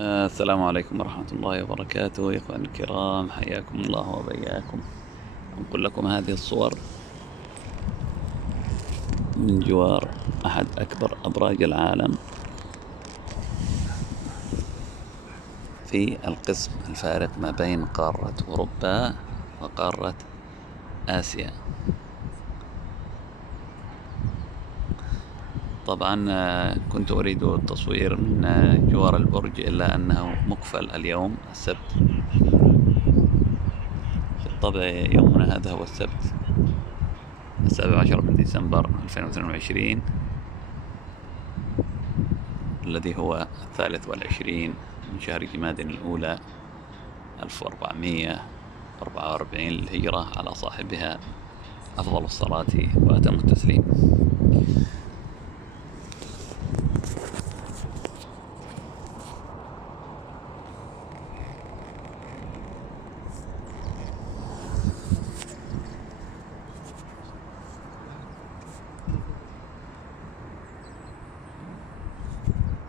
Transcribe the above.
السلام عليكم ورحمة الله وبركاته يا إخواني الكرام، حياكم الله وبياكم. أنقل لكم هذه الصور من جوار أحد أكبر أبراج العالم في القسم الفارق ما بين قارة أوروبا وقارة آسيا. طبعا كنت أريد التصوير من جوار البرج، إلا أنه مقفل اليوم السبت. بالطبع يومنا هذا هو السبت 17 من ديسمبر 2022، الذي هو 23 من شهر جماد الأولى 1444 للهجرة، على صاحبها أفضل الصلاة وأتم التسليم.